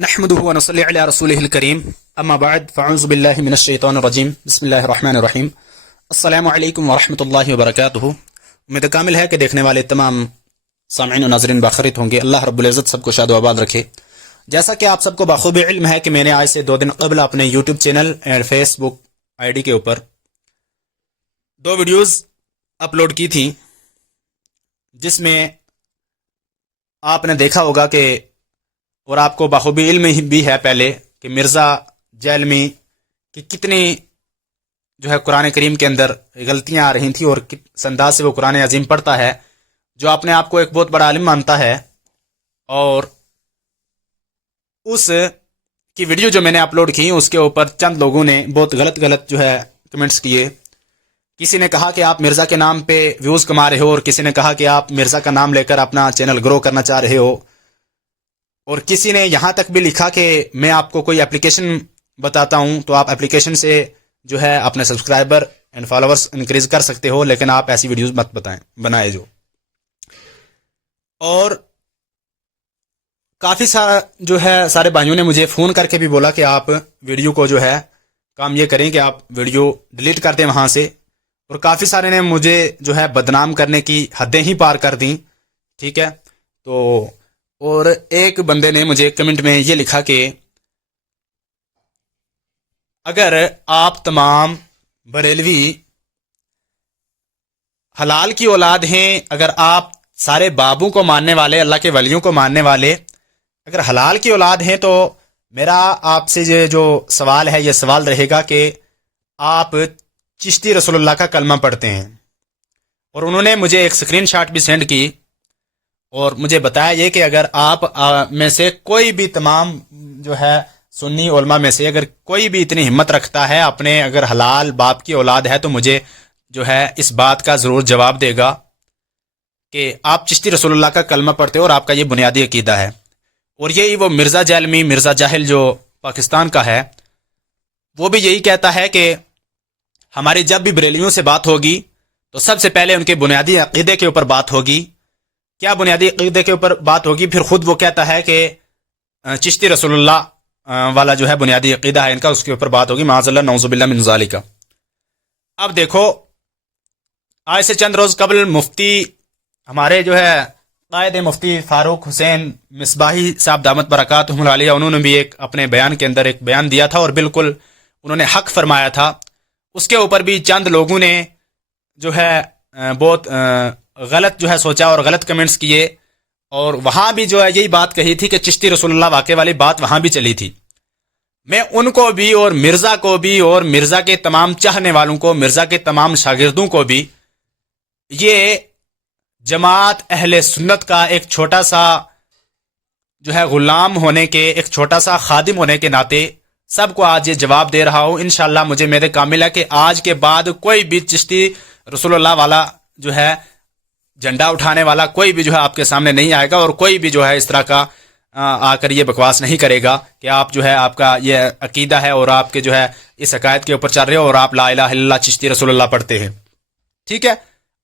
نحمده ونصلي على رسوله الكريم اما بعد فاعوذ بالله من الشیطان الرجیم بسم اللہ الرحمن الرحیم السلام علیکم ورحمۃ اللہ وبرکاتہ۔ امید کامل ہے کہ دیکھنے والے تمام سامعین و ناظرین باخیریت ہوں گے۔ اللہ رب العزت سب کو شاد و آباد رکھے۔ جیسا کہ آپ سب کو بخوبی علم ہے کہ میں نے آج سے 2 دن قبل اپنے یوٹیوب چینل اور فیس بک آئی ڈی کے اوپر 2 ویڈیوز اپلوڈ کی تھیں، جس میں آپ نے دیکھا ہوگا کہ اور آپ کو بخوبی علم بھی ہے پہلے کہ مرزا جیلمی کی کتنی جو ہے قرآن کریم کے اندر غلطیاں آ رہی تھیں اور کس انداز سے وہ قرآن عظیم پڑھتا ہے، جو اپنے آپ کو ایک بہت بڑا عالم مانتا ہے۔ اور اس کی ویڈیو جو میں نے اپلوڈ کی اس کے اوپر چند لوگوں نے بہت غلط جو ہے کمنٹس کیے۔ کسی نے کہا کہ آپ مرزا کے نام پہ ویوز کما رہے ہو، اور کسی نے کہا کہ آپ مرزا کا نام لے کر اپنا چینل گرو کرنا چاہ رہے ہو، اور کسی نے یہاں تک بھی لکھا کہ میں آپ کو کوئی اپلیکیشن بتاتا ہوں تو آپ اپلیکیشن سے جو ہے اپنے سبسکرائبر اینڈ فالوورز انکریز کر سکتے ہو، لیکن آپ ایسی ویڈیوز مت بنائے جو۔ اور کافی جو ہے سارے بھائیوں نے مجھے فون کر کے بھی بولا کہ آپ ویڈیو کو جو ہے کام یہ کریں کہ آپ ویڈیو ڈیلیٹ کر دیں وہاں سے، اور کافی سارے نے مجھے جو ہے بدنام کرنے کی حدیں ہی پار کر دیں، ٹھیک ہے۔ تو اور ایک بندے نے مجھے کمنٹ میں یہ لکھا کہ اگر آپ تمام بریلوی حلال کی اولاد ہیں، اگر آپ سارے بابوں کو ماننے والے، اللہ کے ولیوں کو ماننے والے اگر حلال کی اولاد ہیں، تو میرا آپ سے یہ جو سوال ہے یہ سوال رہے گا کہ آپ چشتی رسول اللہ کا کلمہ پڑھتے ہیں۔ اور انہوں نے مجھے ایک سکرین شاٹ بھی سینڈ کی اور مجھے بتایا یہ کہ اگر آپ میں سے کوئی بھی تمام جو ہے سنی علماء میں سے اگر کوئی بھی اتنی ہمت رکھتا ہے اپنے اگر حلال باپ کی اولاد ہے، تو مجھے جو ہے اس بات کا ضرور جواب دے گا کہ آپ چشتی رسول اللہ کا کلمہ پڑھتے ہو اور آپ کا یہ بنیادی عقیدہ ہے۔ اور یہی وہ مرزا جیلمی، مرزا جاہل جو پاکستان کا ہے، وہ بھی یہی کہتا ہے کہ ہماری جب بھی بریلیوں سے بات ہوگی تو سب سے پہلے ان کے بنیادی عقیدے کے اوپر بات ہوگی۔ کیا بنیادی عقیدے کے اوپر بات ہوگی؟ پھر خود وہ کہتا ہے کہ چشتی رسول اللہ والا جو ہے بنیادی عقیدہ ہے ان کا، اس کے اوپر بات ہوگی، معاذ اللہ نعوذ باللہ من ذالک۔ اب دیکھو، آج سے چند روز قبل مفتی ہمارے جو ہے قائد مفتی فاروق حسین مصباحی صاحب دامت برکاتہم العالیہ، انہوں نے بھی ایک اپنے بیان کے اندر ایک بیان دیا تھا اور بالکل انہوں نے حق فرمایا تھا۔ اس کے اوپر بھی چند لوگوں نے جو ہے بہت غلط جو ہے سوچا اور غلط کمنٹس کیے، اور وہاں بھی جو ہے یہی بات کہی تھی کہ چشتی رسول اللہ واقعے والی بات وہاں بھی چلی تھی۔ میں ان کو بھی اور مرزا کو بھی اور مرزا کے تمام چاہنے والوں کو، مرزا کے تمام شاگردوں کو بھی، یہ جماعت اہل سنت کا ایک چھوٹا سا جو ہے غلام ہونے کے، ایک چھوٹا سا خادم ہونے کے ناطے سب کو آج یہ جواب دے رہا ہوں۔ انشاءاللہ مجھے میرے کامل ہے کہ آج کے بعد کوئی بھی چشتی رسول اللہ والا جو ہے جھنڈا اٹھانے والا کوئی بھی جو ہے آپ کے سامنے نہیں آئے گا، اور کوئی بھی جو ہے اس طرح کا آ کر یہ بکواس نہیں کرے گا کہ آپ جو ہے آپ کا یہ عقیدہ ہے اور آپ کے جو ہے اس عقائد کے اوپر چل رہے ہو اور آپ لا الہ الا اللہ چشتی رسول اللہ پڑھتے ہیں، ٹھیک ہے۔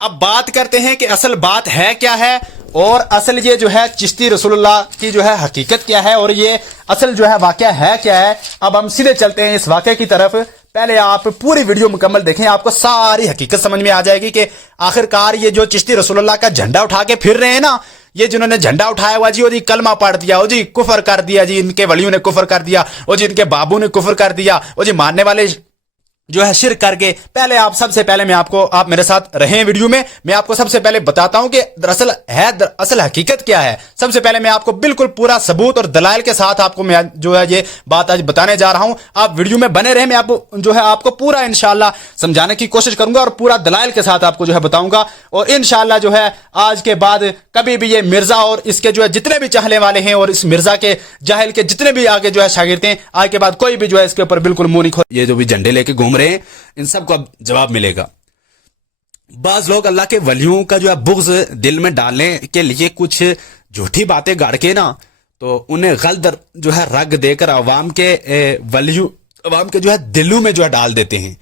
اب بات کرتے ہیں کہ اصل بات ہے کیا ہے، اور اصل یہ جو ہے چشتی رسول اللہ کی جو ہے حقیقت کیا ہے، اور یہ اصل جو ہے واقعہ ہے کیا ہے۔ اب ہم سیدھے چلتے ہیں اس واقعے کی طرف۔ پہلے آپ پوری ویڈیو مکمل دیکھیں، آپ کو ساری حقیقت سمجھ میں آ جائے گی کہ آخرکار یہ جو چشتی رسول اللہ کا جھنڈا اٹھا کے پھر رہے ہیں نا، یہ جنہوں نے جھنڈا اٹھایا ہوا جی کلمہ پڑھ دیا، جی کفر کر دیا، جی ان کے ولیوں نے کفر کر دیا، جی ان کے بابوں نے کفر کر دیا، جی ماننے والے جو ہے شرک کر کے۔ پہلے آپ سب سے پہلے آپ میرے ساتھ رہیں ویڈیو میں آپ کو سب سے پہلے بتاتا ہوں کہ اصل حقیقت کیا ہے۔ سب سے پہلے میں آپ کو بالکل پورا ثبوت اور دلائل کے ساتھ آپ کو میں جو ہے یہ بات آج بتانے جا رہا ہوں۔ آپ ویڈیو میں بنے رہیں، میں آپ کو پورا انشاءاللہ سمجھانے کی کوشش کروں گا اور پورا دلائل کے ساتھ آپ کو جو ہے بتاؤں گا، اور انشاءاللہ جو ہے آج کے بعد کبھی بھی یہ مرزا اور اس کے جو ہے جتنے بھی چاہنے والے ہیں اور اس مرزا کے جاہل کے جتنے بھی آگے جو ہے شاگرد ہیں، آج کے بعد کوئی بھی جو ہے اس کے اوپر بالکل منہ نہیں کھول، یہ جو بھی جھنڈے لے کے گھوم رہے ہیں ان سب کو اب جواب ملے گا۔ بعض لوگ اللہ کے ولیوں کا جو ہے بغض دل میں ڈالنے کے لیے کچھ جھوٹی باتیں گاڑ کے نا، تو انہیں غلط جو ہے رگ دے کر عوام کے جو ہے دلوں میں جو ہے ڈال دیتے ہیں۔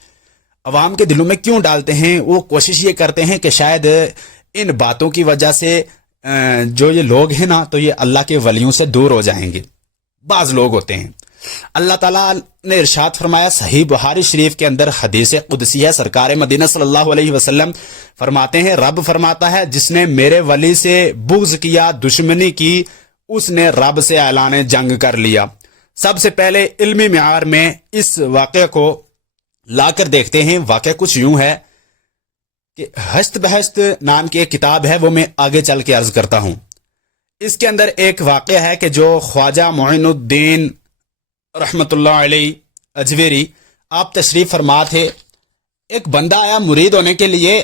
عوام کے دلوں میں کیوں ڈالتے ہیں؟ وہ کوشش یہ کرتے ہیں کہ شاید ان باتوں کی وجہ سے جو یہ لوگ ہیں نا، تو یہ اللہ کے ولیوں سے دور ہو جائیں گے۔ بعض لوگ ہوتے ہیں. اللہ تعالیٰ نے ارشاد فرمایا صحیح بخاری شریف کے اندر حدیث قدسی ہے. سرکار مدینہ صلی اللہ علیہ وسلم فرماتے ہیں، رب فرماتا ہے جس نے میرے ولی سے بغض کیا، دشمنی کی، اس نے رب سے اعلان جنگ کر لیا. سب سے پہلے علمی معیار میں اس واقعے کو لا کر دیکھتے ہیں. واقعہ کچھ یوں ہے کہ ہست بہست نام کی ایک کتاب ہے، وہ میں آگے چل کے عرض کرتا ہوں. اس کے اندر ایک واقعہ ہے کہ جو خواجہ معین الدین رحمت اللہ علیہ اجویری آپ تشریف فرما تھے. ایک بندہ آیا مرید ہونے کے لیے.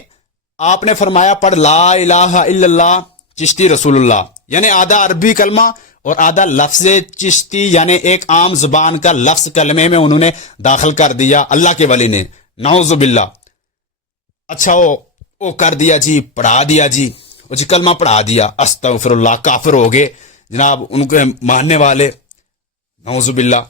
آپ نے فرمایا پڑھ لا الہ الا اللہ چشتی رسول اللہ، یعنی آدھا عربی کلمہ اور آدھا لفظ چشتی، یعنی ایک عام زبان کا لفظ کلمے میں انہوں نے داخل کر دیا اللہ کے ولی نے، نعوذ باللہ. اچھا وہ کر دیا جی، پڑھا دیا جی، وہ جی کلمہ پڑھا دیا، استغفر اللہ، کافر ہو گئے جناب ان کے ماننے والے، نعوذ باللہ.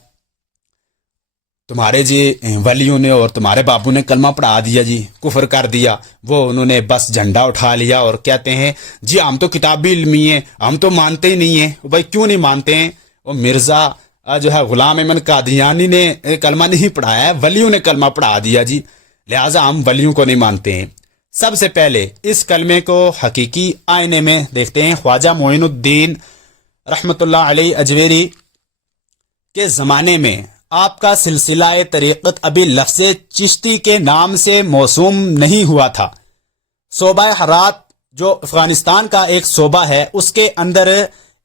تمہارے جی ولیوں نے اور تمہارے بابو نے کلمہ پڑھا دیا جی، کفر کر دیا. وہ انہوں نے بس جھنڈا اٹھا لیا اور کہتے ہیں جی ہم تو کتابی علمی ہیں، ہم تو مانتے ہی نہیں ہیں. بھائی کیوں نہیں مانتے ہیں؟ وہ مرزا جو ہے غلام احمد قادیانی نے کلمہ نہیں پڑھایا ہے، ولیوں نے کلمہ پڑھا دیا جی، لہٰذا ہم ولیوں کو نہیں مانتے ہیں. سب سے پہلے اس کلمے کو حقیقی آئینے میں دیکھتے ہیں. خواجہ معین الدین رحمت اللہ علیہ اجویری کے زمانے میں آپ کا سلسلہ طریقت ابھی لفظ چشتی کے نام سے موسوم نہیں ہوا تھا. صوبہ ہرات جو افغانستان کا ایک صوبہ ہے، اس کے اندر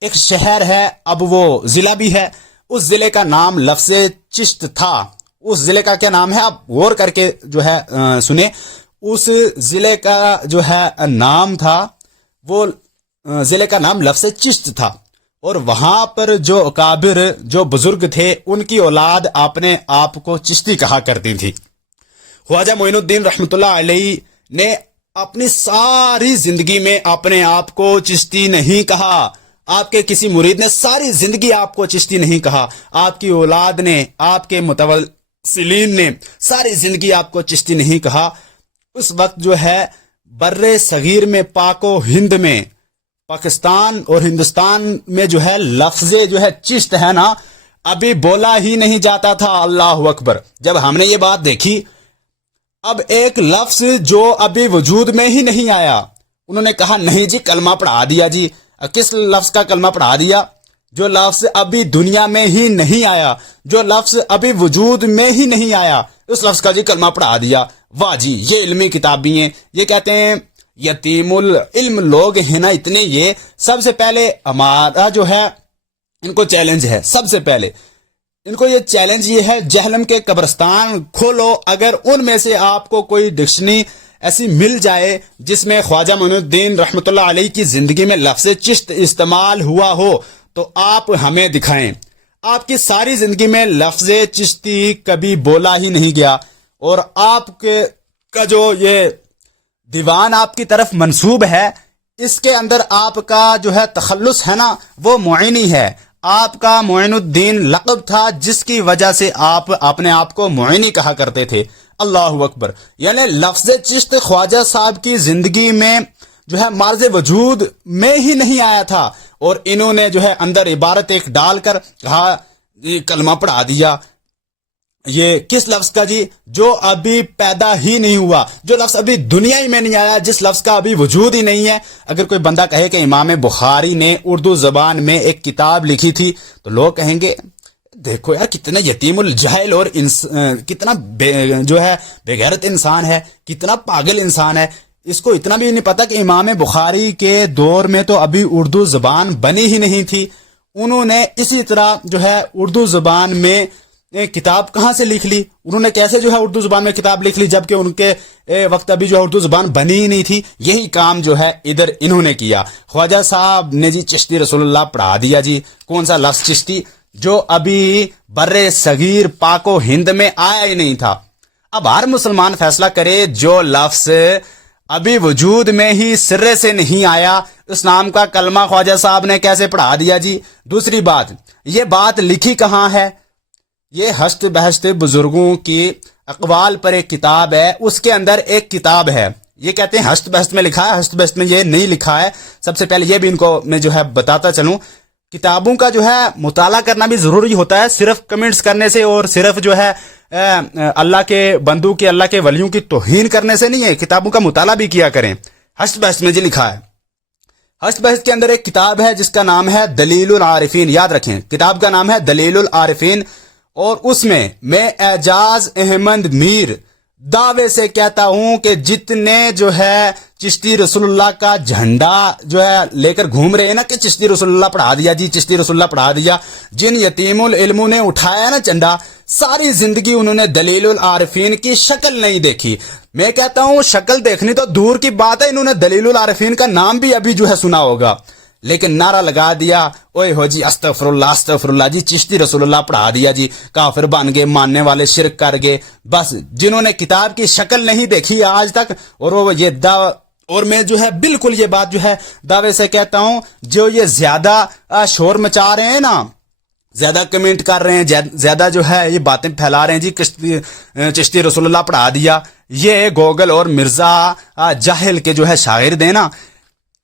ایک شہر ہے، اب وہ ضلع بھی ہے. اس ضلع کا نام لفظ چشت تھا. اس ضلع کا کیا نام ہے آپ غور کر کے جو ہے سنیں. اس ضلع کا جو ہے نام تھا، وہ ضلع کا نام لفظ چشت تھا. اور وہاں پر جو اکابر جو بزرگ تھے ان کی اولاد اپنے آپ کو چشتی کہا کرتی تھی. خواجہ معین الدین رحمت اللہ علیہ نے اپنی ساری زندگی میں اپنے آپ کو چشتی نہیں کہا. آپ کے کسی مرید نے ساری زندگی آپ کو چشتی نہیں کہا. آپ کی اولاد نے، آپ کے متوسلین نے ساری زندگی آپ کو چشتی نہیں کہا. اس وقت جو ہے بر صغیر میں، پاک و ہند میں، پاکستان اور ہندوستان میں جو ہے لفظ جو ہے چشت ہے نا، ابھی بولا ہی نہیں جاتا تھا. اللہ اکبر. جب ہم نے یہ بات دیکھی، اب ایک لفظ جو ابھی وجود میں ہی نہیں آیا، انہوں نے کہا نہیں جی کلمہ پڑھا دیا جی. کس لفظ کا کلمہ پڑھا دیا؟ جو لفظ ابھی دنیا میں ہی نہیں آیا، جو لفظ ابھی وجود میں ہی نہیں آیا، اس لفظ کا جی کلمہ پڑھا دیا. واہ جی، یہ علمی کتابی ہیں. یہ کہتے ہیں یتیم العلم لوگ ہیں نا اتنے. یہ سب سے پہلے ہمارا جو ہے ان کو چیلنج ہے. سب سے پہلے ان کو یہ چیلنج یہ ہے، جہلم کے قبرستان کھولو، اگر ان میں سے آپ کو کوئی ڈکشنری ایسی مل جائے جس میں خواجہ معین الدین رحمت اللہ علیہ کی زندگی میں لفظ چشت استعمال ہوا ہو تو آپ ہمیں دکھائیں. آپ کی ساری زندگی میں لفظ چشتی کبھی بولا ہی نہیں گیا، اور آپ کے کا جو یہ دیوان آپ کی طرف منسوب ہے، اس کے اندر آپ کا جو ہے تخلص ہے نا، وہ معینی ہے. آپ کا معین الدین لقب تھا جس کی وجہ سے آپ اپنے آپ کو معینی کہا کرتے تھے. اللہ اکبر. یعنی لفظ چشت خواجہ صاحب کی زندگی میں جو ہے مارز وجود میں ہی نہیں آیا تھا، اور انہوں نے جو ہے اندر عبارت ایک ڈال کر کہا کلمہ پڑھا دیا. یہ کس لفظ کا جی؟ جو ابھی پیدا ہی نہیں ہوا، جو لفظ ابھی دنیا ہی میں نہیں آیا، جس لفظ کا ابھی وجود ہی نہیں ہے. اگر کوئی بندہ کہے کہ امام بخاری نے اردو زبان میں ایک کتاب لکھی تھی تو لوگ کہیں گے دیکھو یار کتنا یتیم الجہل اور کتنا جو ہے بے غیرت انسان ہے، کتنا پاگل انسان ہے. اس کو اتنا بھی نہیں پتا کہ امام بخاری کے دور میں تو ابھی اردو زبان بنی ہی نہیں تھی. انہوں نے اسی طرح جو ہے اردو زبان میں کتاب کہاں سے لکھ لی؟ انہوں نے کیسے جو ہے اردو زبان میں کتاب لکھ لی جبکہ ان کے وقت ابھی جو ہے اردو زبان بنی ہی نہیں تھی؟ یہی کام جو ہے ادھر انہوں نے کیا. خواجہ صاحب نے جی چشتی رسول اللہ پڑھا دیا جی. کون سا لفظ چشتی؟ جو ابھی بر صغیر پاک و ہند میں آیا ہی نہیں تھا. اب ہر مسلمان فیصلہ کرے، جو لفظ ابھی وجود میں ہی سرے سے نہیں آیا، اس نام کا کلمہ خواجہ صاحب نے کیسے پڑھا دیا جی؟ دوسری بات، یہ بات لکھی کہاں ہے؟ یہ ہست بہست بزرگوں کی اقوال پر ایک کتاب ہے، اس کے اندر ایک کتاب ہے. یہ کہتے ہیں ہست بہست میں لکھا ہے، ہست بہست میں یہ نہیں لکھا ہے. سب سے پہلے یہ بھی ان کو میں جو ہے بتاتا چلوں، کتابوں کا جو ہے مطالعہ کرنا بھی ضروری ہوتا ہے، صرف کمنٹس کرنے سے اور صرف جو ہے اللہ کے بندوں کے، اللہ کے ولیوں کی توہین کرنے سے نہیں ہے، کتابوں کا مطالعہ بھی کیا کریں۔ حشد بحث میں جی لکھا ہے، حشد بحث کے اندر ایک کتاب ہے جس کا نام ہے دلیل العارفین، یاد رکھیں کتاب کا نام ہے دلیل العارفین، اور اس میں اعجاز احمد میر دعوے سے کہتا ہوں کہ جتنے جو ہے چشتی رسول اللہ کا جھنڈا جو ہے لے کر گھوم رہے ہیں نا کہ چشتی رسول اللہ پڑھا دیا جی، چشتی رسول اللہ پڑھا دیا، جن یتیم العلموں نے اٹھایا نا جھنڈا، ساری زندگی انہوں نے دلیل العارفین کی شکل نہیں دیکھی۔ میں کہتا ہوں شکل دیکھنی تو دور کی بات ہے، انہوں نے دلیل العارفین کا نام بھی ابھی جو ہے سنا ہوگا، لیکن نعرہ لگا دیا اوئے ہو جی استغفر اللہ جی، چشتی رسول اللہ پڑھا دیا جی، کافر بن گئے، ماننے والے شرک کر گئے، بس جنہوں نے کتاب کی شکل نہیں دیکھی آج تک، اور وہ یہ اور میں جو ہے بالکل یہ بات جو ہے دعوے سے کہتا ہوں، جو یہ زیادہ شور مچا رہے ہیں نا، زیادہ کمنٹ کر رہے ہیں، زیادہ جو ہے یہ باتیں پھیلا رہے ہیں جی چشتی رسول اللہ پڑھا دیا، یہ گوگل اور مرزا جاہل کے جو ہے شاگرد ہیں نا،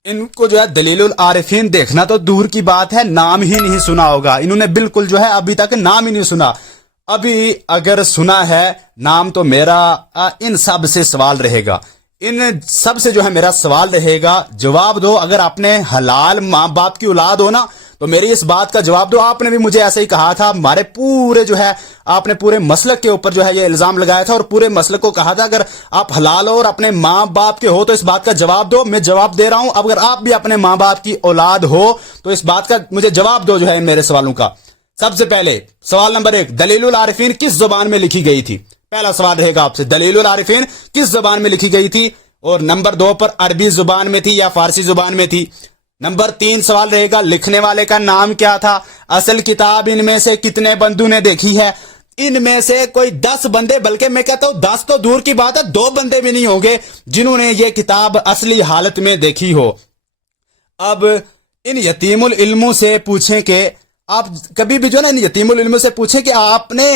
ان کو جو ہے دلیل العارفین دیکھنا تو دور کی بات ہے، نام ہی نہیں سنا ہوگا، انہوں نے بالکل جو ہے ابھی تک نام ہی نہیں سنا۔ ابھی اگر سنا ہے نام تو میرا ان سب سے سوال رہے گا، ان سب سے جو ہے میرا سوال رہے گا، جواب دو۔ اگر آپ نے حلال ماں باپ کی اولاد ہو نا تو میری اس بات کا جواب دو۔ آپ نے بھی مجھے ایسے ہی کہا تھا، ہمارے پورے جو ہے آپ نے پورے مسلک کے اوپر جو ہے یہ الزام لگایا تھا، اور پورے مسلک کو کہا تھا اگر آپ حلال ہو اور اپنے ماں باپ کے ہو تو اس بات کا جواب دو۔ میں جواب دے رہا ہوں، اگر آپ بھی اپنے ماں باپ کی اولاد ہو تو اس بات کا مجھے جواب دو جو ہے میرے سوالوں کا۔ سب سے پہلے سوال نمبر 1، دلیل العارفین کس زبان میں لکھی گئی تھی؟ پہلا سوال رہے گا آپ سے، دلیل العارفین کس زبان میں لکھی گئی تھی؟ اور نمبر 2 پر عربی زبان میں تھی یا فارسی زبان میں تھی؟ نمبر 3 سوال رہے گا، لکھنے والے کا نام کیا تھا؟ اصل کتاب ان میں سے کتنے بندوں نے دیکھی ہے؟ ان میں سے کوئی 10 بندے، بلکہ میں کہتا ہوں 10 تو دور کی بات ہے، 2 بندے بھی نہیں ہوں گے جنہوں نے یہ کتاب اصلی حالت میں دیکھی ہو۔ اب ان یتیم العلموں سے پوچھیں کہ آپ کبھی بھی جو ہے نا ان یتیم العلموں سے پوچھیں کہ آپ نے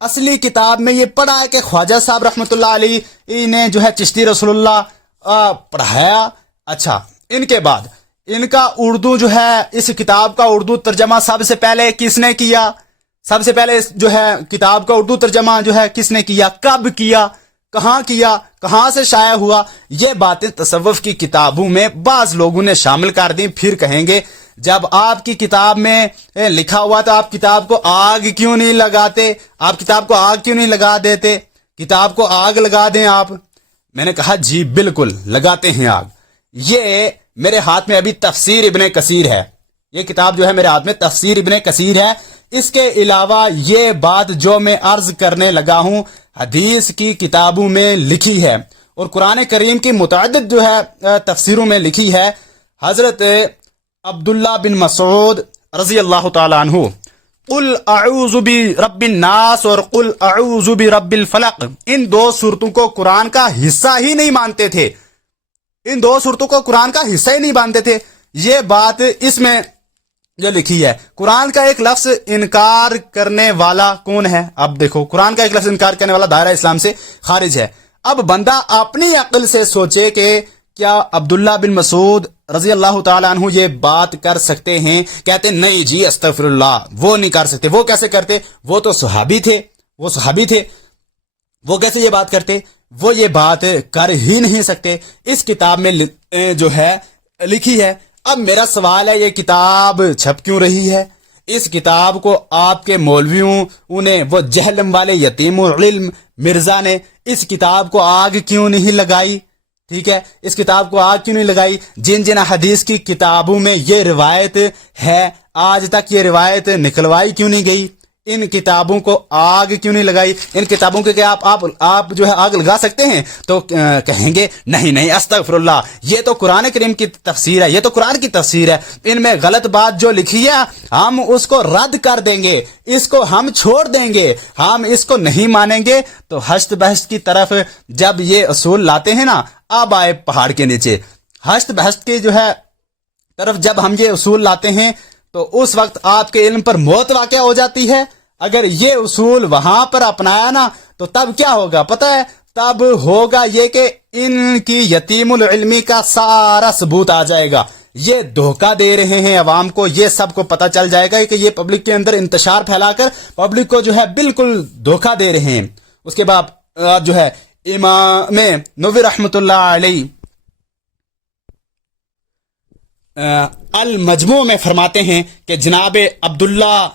اصلی کتاب میں یہ پڑھا ہے کہ خواجہ صاحب رحمۃ اللہ علیہ نے جو ہے چشتی رسول اللہ پڑھایا؟ اچھا، ان کے بعد ان کا اردو جو ہے اس کتاب کا اردو ترجمہ سب سے پہلے کس نے کیا؟ سب سے پہلے جو ہے کتاب کا اردو ترجمہ جو ہے کس نے کیا، کب کیا، کہاں سے شائع ہوا؟ یہ باتیں تصوف کی کتابوں میں بعض لوگوں نے شامل کر دی، پھر کہیں گے جب آپ کی کتاب میں لکھا ہوا تو آپ کتاب کو آگ کیوں نہیں لگاتے؟ آپ کتاب کو آگ کیوں نہیں لگا دیتے؟ کتاب کو آگ لگا دیں آپ۔ میں نے کہا جی بالکل لگاتے ہیں آگ۔ یہ میرے ہاتھ میں ابھی تفسیر ابن کثیر ہے، یہ کتاب جو ہے میرے ہاتھ میں تفسیر ابن کثیر ہے۔ اس کے علاوہ یہ بات جو میں عرض کرنے لگا ہوں حدیث کی کتابوں میں لکھی ہے، اور قرآن کریم کی متعدد جو ہے تفسیروں میں لکھی ہے۔ حضرت عبداللہ بن مسعود رضی اللہ تعالی عنہ قل اعوذ برب الناس اور قل اعوذ برب الفلق، ان 2 صورتوں کو قرآن کا حصہ ہی نہیں مانتے تھے، ان 2 صورتوں کو قرآن کا حصہ ہی نہیں مانتے تھے۔ یہ بات اس میں جو لکھی ہے، قرآن کا ایک لفظ انکار کرنے والا کون ہے؟ اب دیکھو، قرآن کا ایک لفظ انکار کرنے والا دائرہ اسلام سے خارج ہے۔ اب بندہ اپنی عقل سے سوچے کہ کیا عبداللہ بن مسعود رضی اللہ تعالیٰ عنہ یہ بات کر سکتے ہیں؟ کہتے نہیں جی استغفر اللہ، وہ نہیں کر سکتے۔ وہ کیسے کرتے؟ وہ تو صحابی تھے، وہ کیسے یہ بات کرتے؟ وہ یہ بات کر ہی نہیں سکتے۔ اس کتاب میں جو ہے لکھی ہے۔ اب میرا سوال ہے، یہ کتاب چھپ کیوں رہی ہے؟ اس کتاب کو آپ کے مولویوں نے، وہ جہلم والے یتیم العلم مرزا نے اس کتاب کو آگ کیوں نہیں لگائی؟ ٹھیک ہے، اس کتاب کو آگ کیوں نہیں لگائی؟ جن حدیث کی کتابوں میں یہ روایت ہے، آج تک یہ روایت نکلوائی کیوں نہیں گئی؟ ان کتابوں کو آگ کیوں نہیں لگائی؟ ان کتابوں کے کیا آپ جو ہے آگ لگا سکتے ہیں؟ تو کہیں گے نہیں استغفر اللہ، یہ تو قرآن کریم کی تفسیر ہے، یہ تو قرآن کی تفسیر ہے، ان میں غلط بات جو لکھی ہے ہم اس کو رد کر دیں گے، اس کو ہم چھوڑ دیں گے، ہم اس کو نہیں مانیں گے۔ تو حشد بحث کی طرف جب یہ اصول لاتے ہیں نا، اب آئے پہاڑ کے نیچے، حشد بحث کی جو ہے طرف جب ہم یہ اصول لاتے ہیں تو اس وقت آپ کے علم پر موت واقع ہو جاتی ہے۔ اگر یہ اصول وہاں پر اپنایا نا تو تب کیا ہوگا پتہ ہے؟ تب ہوگا یہ کہ ان کی یتیم العلمی کا سارا ثبوت آ جائے گا، یہ دھوکہ دے رہے ہیں عوام کو، یہ سب کو پتہ چل جائے گا کہ یہ پبلک کے اندر انتشار پھیلا کر پبلک کو جو ہے بالکل دھوکہ دے رہے ہیں۔ اس کے بعد جو ہے امام نووی رحمۃ اللہ علیہ المجموع میں فرماتے ہیں کہ جناب عبداللہ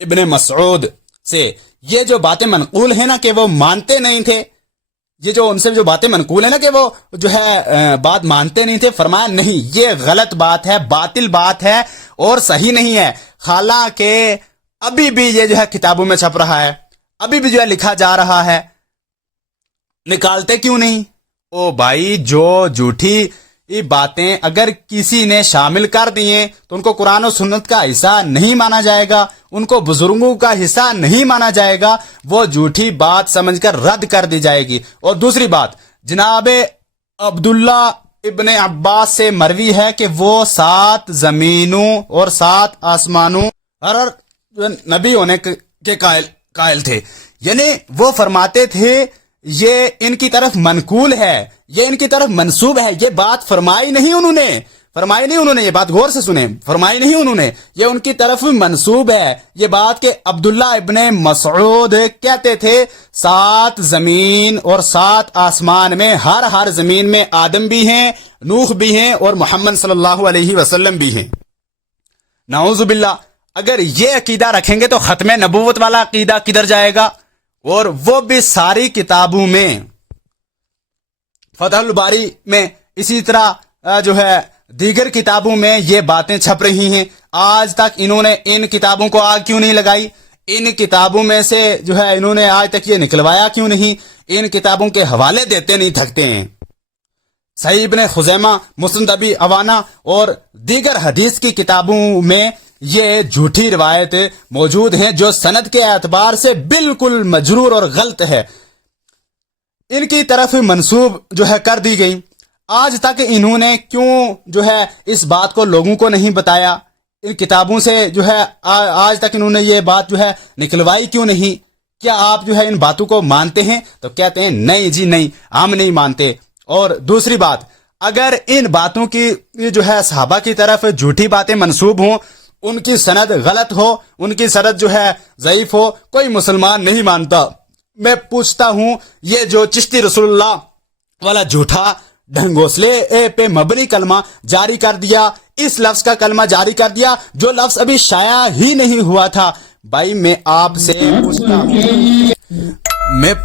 ابن مسعود سے یہ جو باتیں منقول ہیں نا کہ وہ مانتے نہیں تھے، یہ جو ان سے جو باتیں منقول ہیں نا کہ وہ جو ہے بات مانتے نہیں تھے، فرمایا نہیں، یہ غلط بات ہے، باطل بات ہے اور صحیح نہیں ہے، حالانکہ ابھی بھی یہ جو ہے کتابوں میں چھپ رہا ہے، ابھی بھی جو ہے لکھا جا رہا ہے، نکالتے کیوں نہیں؟ او بھائی، جو جھوٹی یہ باتیں اگر کسی نے شامل کر دیے تو ان کو قرآن و سنت کا حصہ نہیں مانا جائے گا، ان کو بزرگوں کا حصہ نہیں مانا جائے گا، وہ جھوٹی بات سمجھ کر رد کر دی جائے گی۔ اور دوسری بات، جناب عبداللہ ابن عباس سے مروی ہے کہ وہ 7 زمینوں اور 7 آسمانوں اور نبی ہونے کے قائل تھے، یعنی وہ فرماتے تھے یہ ان کی طرف منقول ہے، یہ ان کی طرف منسوب ہے، یہ بات فرمائی نہیں انہوں نے، یہ بات غور سے سنیں، فرمائی نہیں انہوں نے، یہ ان کی طرف منسوب ہے یہ بات کہ عبداللہ ابن مسعود کہتے تھے 7 زمین اور 7 آسمان میں، ہر زمین میں آدم بھی ہیں، نوح بھی ہیں اور محمد صلی اللہ علیہ وسلم بھی ہیں۔ نعوذ باللہ، اگر یہ عقیدہ رکھیں گے تو ختم نبوت والا عقیدہ کدھر جائے گا؟ اور وہ بھی ساری کتابوں میں، فتح الباری میں، اسی طرح جو ہے دیگر کتابوں میں یہ باتیں چھپ رہی ہیں۔ آج تک انہوں نے ان کتابوں کو آگ کیوں نہیں لگائی؟ ان کتابوں میں سے جو ہے انہوں نے آج تک یہ نکلوایا کیوں نہیں؟ ان کتابوں کے حوالے دیتے نہیں تھکتے ہیں۔ صحیح ابن خزیمہ، مسند ابی عوانہ اور دیگر حدیث کی کتابوں میں یہ جھوٹی روایت موجود ہیں جو سند کے اعتبار سے بالکل مجرور اور غلط ہے، ان کی طرف منسوب جو ہے کر دی گئی۔ آج تک انہوں نے کیوں جو ہے اس بات کو لوگوں کو نہیں بتایا؟ ان کتابوں سے جو ہے آج تک انہوں نے یہ بات جو ہے نکلوائی کیوں نہیں؟ کیا آپ جو ہے ان باتوں کو مانتے ہیں؟ تو کہتے ہیں نہیں جی نہیں، ہم نہیں مانتے۔ اور دوسری بات، اگر ان باتوں کی جو ہے صحابہ کی طرف جھوٹی باتیں منسوب ہوں، ان کی سند غلط ہو، ان کی سند جو ہے ضعیف ہو، کوئی مسلمان نہیں مانتا۔ میں پوچھتا ہوں، یہ جو چشتی رسول اللہ والا جھوٹا ڈھنگوسلے پہ مبنی کلمہ جاری کر دیا، اس لفظ کا کلمہ جاری کر دیا جو لفظ ابھی شائع ہی نہیں ہوا تھا، بھائی میں آپ سے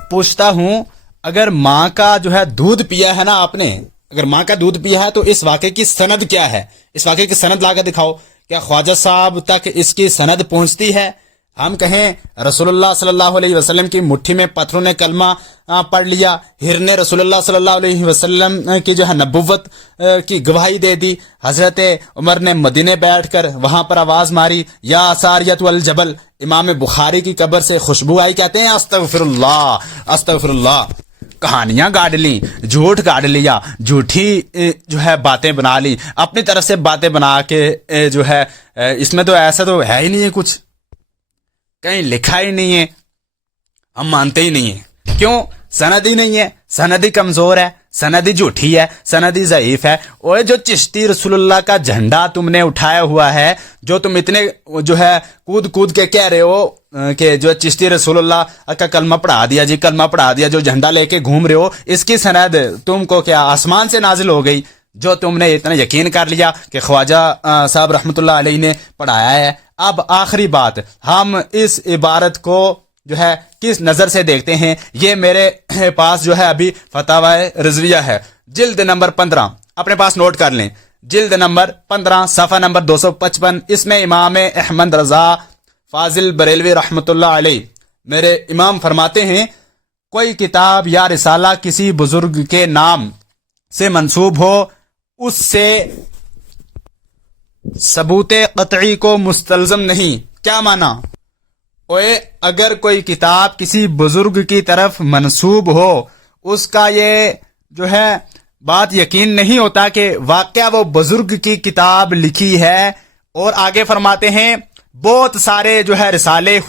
پوچھتا ہوں اگر ماں کا جو ہے دودھ پیا ہے نا آپ نے، اگر ماں کا دودھ پیا ہے تو اس واقعے کی سند کیا ہے؟ اس واقعے کی سند لا کے دکھاؤ، کیا خواجہ صاحب تک اس کی سند پہنچتی ہے؟ ہم کہیں رسول اللہ صلی اللہ علیہ وسلم کی مٹھی میں پتھروں نے کلمہ پڑھ لیا، ہر نے رسول اللہ صلی اللہ علیہ وسلم کی جو ہے نبوت کی گواہی دے دی، حضرت عمر نے مدینے بیٹھ کر وہاں پر آواز ماری یا ساریت والجبل، امام بخاری کی قبر سے خوشبو آئی، کہتے ہیں استغفر اللہ استغفر اللہ۔ کہانیاں گاڑ لیں، جھوٹ گاڑ لیا، جھوٹی جو ہے باتیں بنا لی، اپنی طرف سے باتیں بنا کے جو ہے اس میں تو ایسا تو ہے ہی نہیں ہے، کچھ کہیں لکھا ہی نہیں ہے، ہم مانتے ہی نہیں ہیں۔ کیوں؟ سند ہی نہیں ہے، سند ہی کمزور ہے، سند ہی جھوٹی ہے، سند ہی ضعیف ہے۔ اور جو چشتی رسول اللہ کا جھنڈا تم نے اٹھایا ہوا ہے، جو تم اتنے جو ہے کود کے کہہ رہے ہو کہ جو چشتی رسول اللہ کا کلمہ پڑھا دیا جی، کلمہ پڑھا دیا، جو جھنڈا لے کے گھوم رہے ہو، اس کی سند تم کو کیا آسمان سے نازل ہو گئی جو تم نے اتنا یقین کر لیا کہ خواجہ صاحب رحمۃ اللہ علیہ نے پڑھایا ہے؟ اب آخری بات، ہم اس عبارت کو جو ہے کس نظر سے دیکھتے ہیں؟ یہ میرے پاس جو ہے ابھی فتاوی رضویہ ہے، جلد نمبر 15، اپنے پاس نوٹ کر لیں، جلد نمبر 15 صفحہ نمبر 255، اس میں امام احمد رضا فاضل بریلوی رحمۃ اللہ علیہ میرے امام فرماتے ہیں، کوئی کتاب یا رسالہ کسی بزرگ کے نام سے منسوب ہو، اس سے ثبوت قطعی کو مستلزم نہیں۔ کیا مانا؟ اگر کوئی کتاب کسی بزرگ کی طرف منسوب ہو، اس کا یہ جو ہے بات یقین نہیں ہوتا کہ واقعہ وہ بزرگ کی کتاب لکھی ہے۔ اور آگے فرماتے ہیں بہت سارے جو ہے رسالے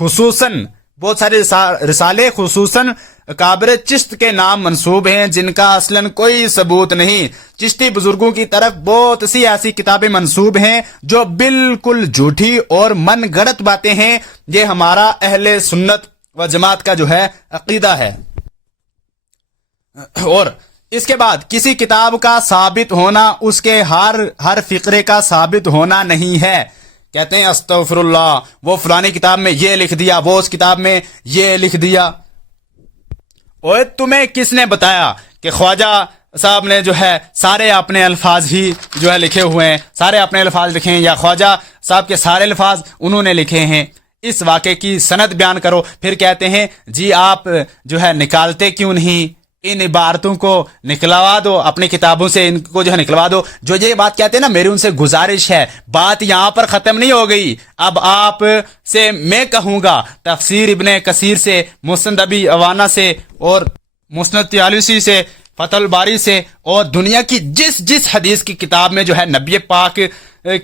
خصوصاً اکابر چشت کے نام منسوب ہیں جن کا اصلاً کوئی ثبوت نہیں. چشتی بزرگوں کی طرف بہت سی ایسی کتابیں منسوب ہیں جو بالکل جھوٹی اور من گڑت باتیں ہیں. یہ ہمارا اہل سنت و جماعت کا جو ہے عقیدہ ہے. اور اس کے بعد کسی کتاب کا ثابت ہونا اس کے ہر فقرے کا ثابت ہونا نہیں ہے. کہتے ہیں استغفر اللہ، وہ فلانی کتاب میں یہ لکھ دیا، وہ اس کتاب میں یہ لکھ دیا. اوے تمہیں کس نے بتایا کہ خواجہ صاحب نے جو ہے سارے اپنے الفاظ ہی جو ہے لکھے ہوئے ہیں، سارے اپنے الفاظ لکھے ہیں، یا خواجہ صاحب کے سارے الفاظ انہوں نے لکھے ہیں؟ اس واقعے کی سند بیان کرو. پھر کہتے ہیں جی آپ جو ہے نکالتے کیوں نہیں، ان عبارتوں کو نکلوا دو اپنی کتابوں سے، ان کو جو ہے نکلوا دو. جو یہ بات کہتے ہیں نا، میری ان سے گزارش ہے، بات یہاں پر ختم نہیں ہو گئی. اب آپ سے میں کہوں گا تفسیر ابن کثیر سے، مسند ابی عوانہ سے، اور مسند طیالسی سے، فتح الباری سے، اور دنیا کی جس حدیث کی کتاب میں جو ہے نبی پاک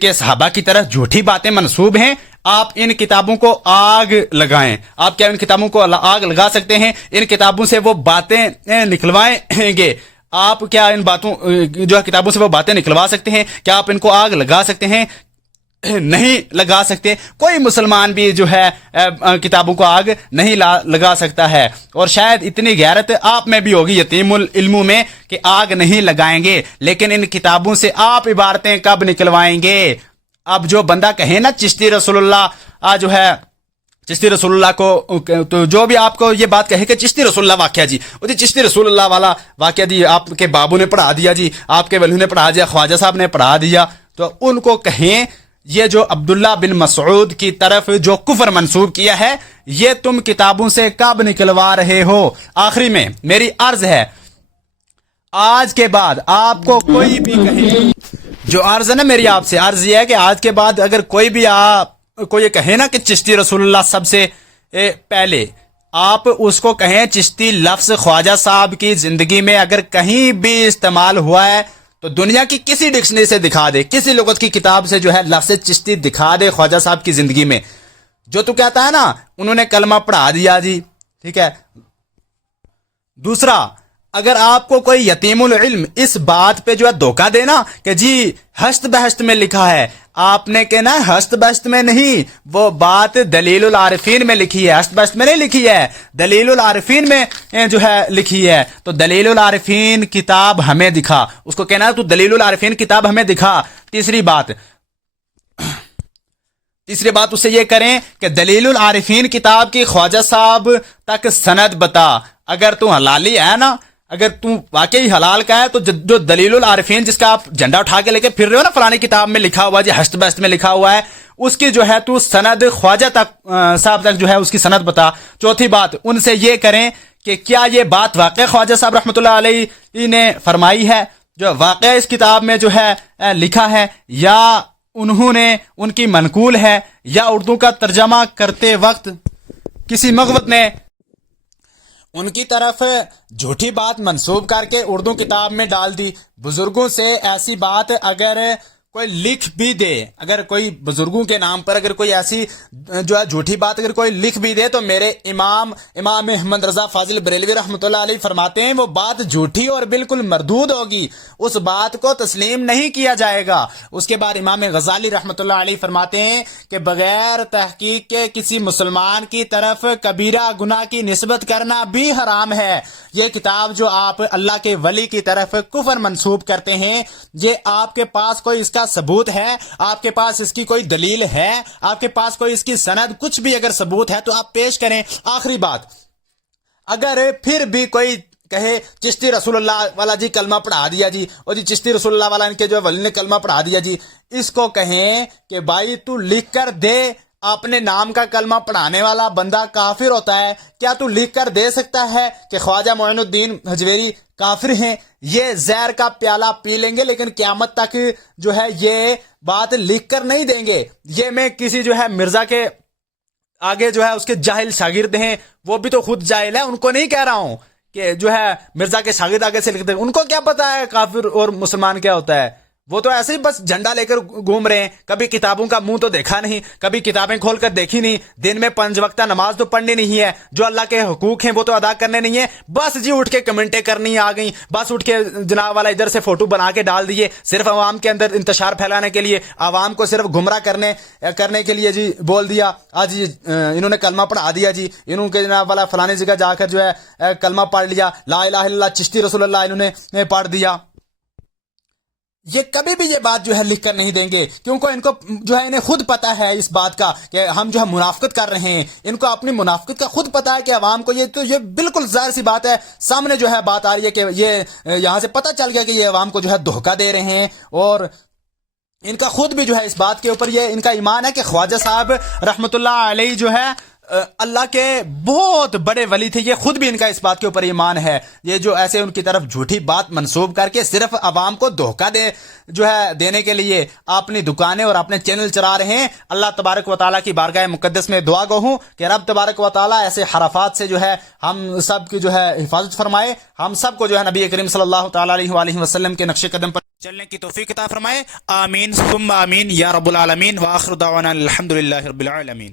کے صحابہ کی طرف جھوٹی باتیں منسوب ہیں، آپ ان کتابوں کو آگ لگائیں. آپ کیا ان کتابوں کو آگ لگا سکتے ہیں؟ ان کتابوں سے وہ باتیں نکلوائیں گے؟ آپ کیا ان باتوں جو ہے کتابوں سے وہ باتیں نکلوا سکتے ہیں؟ کیا آپ ان کو آگ لگا سکتے ہیں؟ نہیں لگا سکتے. کوئی مسلمان بھی جو ہے کتابوں کو آگ نہیں لگا سکتا ہے. اور شاید اتنی غیرت آپ میں بھی ہوگی یتیم العلموں میں کہ آگ نہیں لگائیں گے، لیکن ان کتابوں سے آپ عبارتیں کب نکلوائیں گے؟ اب جو بندہ کہے نا چشتی رسول اللہ جو ہے، چشتی رسول اللہ کو، تو جو بھی آپ کو یہ بات کہے کہ چشتی رسول اللہ واقعہ جی، وہ چشتی رسول اللہ والا واقعہ جی آپ کے بابو نے پڑھا دیا جی، آپ کے ولیوں نے پڑھا دیا، خواجہ صاحب نے پڑھا دیا، تو ان کو کہیں یہ جو عبداللہ بن مسعود کی طرف جو کفر منسوب کیا ہے، یہ تم کتابوں سے کب نکلوا رہے ہو؟ آخری میں میری عرض ہے، آج کے بعد آپ کو کوئی بھی کہے، جو عرض ہے نا میری آپ سے عرض یہ ہے کہ آج کے بعد اگر کوئی بھی آپ کو یہ کہے نا کہ چشتی رسول اللہ سب سے پہلے، آپ اس کو کہیں چشتی لفظ خواجہ صاحب کی زندگی میں اگر کہیں بھی استعمال ہوا ہے تو دنیا کی کسی ڈکشنری سے دکھا دے، کسی لغت کی کتاب سے جو ہے لفظ چشتی دکھا دے خواجہ صاحب کی زندگی میں. جو تو کہتا ہے نا انہوں نے کلمہ پڑھا دیا جی، ٹھیک ہے. دوسرا، اگر آپ کو کوئی یتیم العلم اس بات پہ جو ہے دھوکہ دینا کہ جی ہشت بہشت میں لکھا ہے، آپ نے کہنا ہشت بہشت میں نہیں، وہ بات دلیل العارفین میں لکھی ہے، ہشت بہشت میں نہیں لکھی ہے، دلیل العارفین میں جو ہے لکھی ہے. تو دلیل العارفین کتاب ہمیں دکھا، اس کو کہنا تو دلیل العارفین کتاب ہمیں دکھا. تیسری بات اسے یہ کریں کہ دلیل العارفین کتاب کی خواجہ صاحب تک سند بتا. اگر تو حلالی ہے نا، اگر تم واقعی حلال کا ہے تو جو دلیل العارفین جس کا آپ جھنڈا اٹھا کے لے کے پھر رہے ہو نا، فلانی کتاب میں لکھا ہوا جی، ہشت بہشت میں لکھا ہوا ہے، اس کی جو ہے تو سند خواجہ صاحب تک جو ہے اس کی سند بتا. چوتھی بات، ان سے یہ کریں کہ کیا یہ بات واقع خواجہ صاحب رحمۃ اللہ علیہ نے فرمائی ہے، جو واقع اس کتاب میں جو ہے لکھا ہے، یا انہوں نے ان کی منقول ہے، یا اردو کا ترجمہ کرتے وقت کسی مغوت نے ان کی طرف جھوٹی بات منسوب کر کے اردو کتاب میں ڈال دی. بزرگوں سے ایسی بات اگر کوئی لکھ بھی دے، اگر کوئی بزرگوں کے نام پر اگر کوئی ایسی جو ہے جھوٹی بات اگر کوئی لکھ بھی دے، تو میرے امام احمد رضا فاضل بریلوی رحمۃ اللہ علیہ فرماتے ہیں وہ بات جھوٹی اور بالکل مردود ہوگی، اس بات کو تسلیم نہیں کیا جائے گا. اس کے بعد امام غزالی رحمۃ اللہ علیہ فرماتے ہیں کہ بغیر تحقیق کے کسی مسلمان کی طرف کبیرہ گناہ کی نسبت کرنا بھی حرام ہے. یہ کتاب جو آپ اللہ کے ولی کی طرف کفر منسوب کرتے ہیں، یہ آپ کے پاس کوئی اس کا ثبوت ہے؟ آپ کے پاس اس کی کوئی دلیل ہے؟ آپ کے پاس کوئی اس کی سند کچھ بھی اگر ثبوت ہے تو آپ پیش کریں. آخری بات، اگر پھر بھی کوئی کہے چشتی رسول اللہ والا جی کلمہ پڑھا دیا جی، اور جی چشتی رسول اللہ والا ان کے جو ولی نے کلمہ پڑھا دیا جی، اس کو کہیں کہ بھائی تو لکھ کر دے، اپنے نام کا کلمہ پڑھانے والا بندہ کافر ہوتا ہے، کیا تو لکھ کر دے سکتا ہے کہ خواجہ معین الدین حجویری کافر ہیں؟ یہ زہر کا پیالہ پی لیں گے لیکن قیامت تک جو ہے یہ بات لکھ کر نہیں دیں گے. یہ میں کسی جو ہے مرزا کے آگے جو ہے اس کے جاہل شاگرد ہیں، وہ بھی تو خود جاہل ہے، ان کو نہیں کہہ رہا ہوں کہ جو ہے مرزا کے شاگرد آگے سے لکھ دیں، ان کو کیا پتا ہے کافر اور مسلمان کیا ہوتا ہے. وہ تو ایسے ہی بس جھنڈا لے کر گھوم رہے ہیں، کبھی کتابوں کا منہ تو دیکھا نہیں، کبھی کتابیں کھول کر دیکھی نہیں، دن میں 5 وقتہ نماز تو پڑھنی نہیں ہے، جو اللہ کے حقوق ہیں وہ تو ادا کرنے نہیں ہے، بس جی اٹھ کے کمنٹیں کرنی آ گئیں، بس اٹھ کے جناب والا ادھر سے فوٹو بنا کے ڈال دیے، صرف عوام کے اندر انتشار پھیلانے کے لیے، عوام کو صرف گمراہ کرنے کے لیے جی بول دیا، آج جی انہوں نے کلمہ پڑھا دیا، جی انہوں کے جناب والا فلانی جگہ جا کر جو ہے کلمہ پڑھ لیا، لا الہ الا اللہ چشتی رسول اللہ انہوں نے پڑھ دیا۔ یہ کبھی بھی یہ بات جو ہے لکھ کر نہیں دیں گے، کیونکہ ان کو جو ہے انہیں خود پتا ہے اس بات کا کہ ہم جو ہے منافقت کر رہے ہیں، ان کو اپنی منافقت کا خود پتا ہے کہ عوام کو یہ بالکل ظاہر سی بات ہے، سامنے جو ہے بات آ رہی ہے کہ یہ یہاں سے پتا چل گیا کہ یہ عوام کو جو ہے دھوکہ دے رہے ہیں، اور ان کا خود بھی جو ہے اس بات کے اوپر یہ ان کا ایمان ہے کہ خواجہ صاحب رحمت اللہ علیہ جو ہے اللہ کے بہت بڑے ولی تھے، یہ خود بھی ان کا اس بات کے اوپر ایمان ہے۔ یہ جو ایسے ان کی طرف جھوٹی بات منسوب کر کے صرف عوام کو دھوکہ دینے کے لیے اپنی دکانیں اور اپنے چینل چلا رہے ہیں، اللہ تبارک و تعالیٰ کی بارگاہ مقدس میں دعا گو ہوں کہ رب تبارک و تعالیٰ ایسے حرفات سے جو ہے ہم سب کی جو ہے حفاظت فرمائے، ہم سب کو جو ہے نبی کریم صلی اللہ تعالیٰ علیہ وآلہ وسلم کے نقش قدم پر چلنے کی توفیق عطا فرمائے، آمین ثم آمین یا رب العالمین، وآخر دعوانا الحمدللہ رب العالمین۔